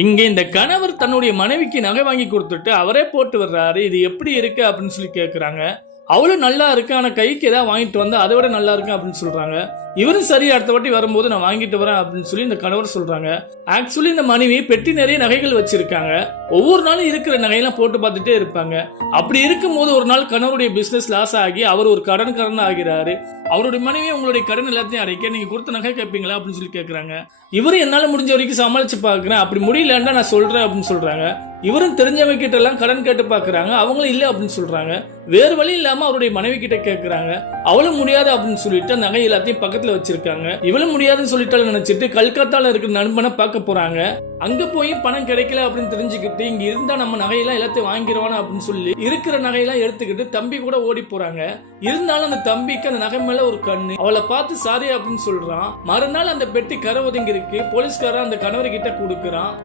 இங்க இந்த கணவர் தன்னுடைய மனைவிக்கு நகை வாங்கி கொடுத்துட்டு அவரே போட்டு வர்றாரு. இது எப்படி இருக்கு அப்படின்னு சொல்லி கேக்குறாங்க. அவளும் நல்லா இருக்கு, ஆனா கைக்கு ஏதாவது வாங்கிட்டு வந்தா அதை விட நல்லா இருக்கு அப்படின்னு சொல்றாங்க. இவரும் சரி அடுத்த வாட்டி வரும்போது நான் வாங்கிட்டு வரேன் அப்படின்னு சொல்லி இந்த கணவர் சொல்றாங்க. ஆக்சுவலி இந்த மனைவி பெட்டி நிறைய நகைகள் வச்சிருக்காங்க. ஒவ்வொரு நாளும் இருக்கிற நகையெல்லாம் போட்டு பார்த்துட்டே இருப்பாங்க. அப்படி இருக்கும்போது ஒரு நாள் கணவருடைய பிசினஸ் லாஸ் ஆகி அவர் ஒரு கடன்காரன் ஆகிறாரு. அவருடைய மனைவி உங்களுடைய கடன் எல்லாத்தையும் அடைக்க நீங்க கொடுத்த நகை கேட்பீங்களா அப்படின்னு சொல்லி கேட்கறாங்க. இவரும் என்னால முடிஞ்ச வரைக்கும் சமாளிச்சு பாக்குறேன், அப்படி முடியலன்னா நான் சொல்றேன் அப்படின்னு சொல்றாங்க. இவரும் தெரிஞ்சவங்க கிட்ட எல்லாம் கடன் கேட்டு பாக்குறாங்க, அவங்களும் இல்ல அப்படின்னு சொல்றாங்க. வேறு வழி இல்லாம அவருடைய மனைவி கிட்ட கேட்கறாங்க. அவளும் முடியாது அப்படின்னு சொல்லிட்டு நகை எல்லாத்தையும் பக்கத்துல வச்சிருக்காங்க. இவளும் முடியாதுன்னு சொல்லிட்டாலும் நினைச்சிட்டு கல்கத்தால இருக்கிற நண்பனை பார்க்க போறாங்க. அங்க போய் பணம் கிடைக்கல அப்படின்னு தெரிஞ்சுக்கிட்டு இங்க இருந்தா நம்ம நகையெல்லாம் எல்லாத்தையும் வாங்கிடுவானா அப்படின்னு சொல்லி இருக்கிற நகையெல்லாம் எடுத்துக்கிட்டு தம்பி கூட ஓடி போறாங்க. இருந்தாலும் அந்த தம்பிக்கு அந்த நகை மேல ஒரு கண்ணு. அவளை பார்த்து சாரி அப்படின்னு சொல்றான். மறுநாள் அந்த பெட்டி கரை ஒதுங்கி இருக்கு. போலீஸ்காரன் அந்த கணவர் கிட்ட கொடுக்கறான்.